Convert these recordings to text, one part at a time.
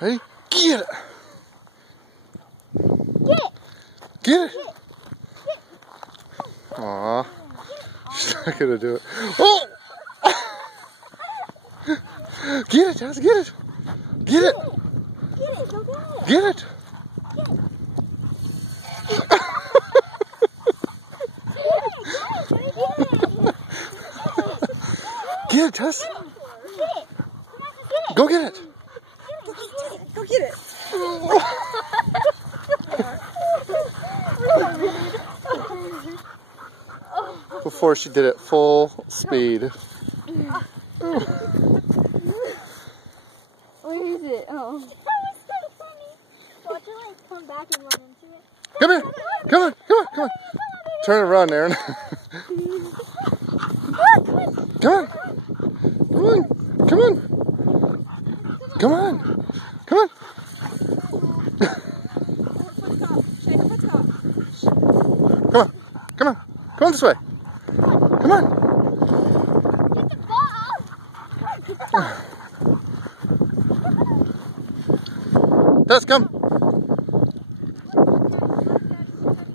Ready? Get it! Get it! Get it! Aww. She's not gonna do it. Oh! Get it, Tess, get it! Get it! Get it, go get it! Get it! Get it, Tess! Go get it! Go get it! Before she did it full speed. Where is it? Oh. That was so funny. Watch her like come back and run into it. Come here! Come on! Come on! Come on! Turn and run, Aaron. Come on! Come on! Come on! Come on! Come on! Come on! Come on! Come on this way! Come on! Get the ball! Get the ball! Tess, come!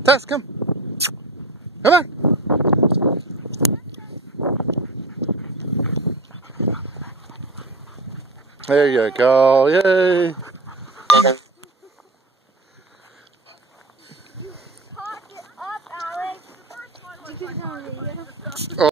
Tess, come! Come on! There you go! Yay! Cock it up, Alex! Did you get it on video?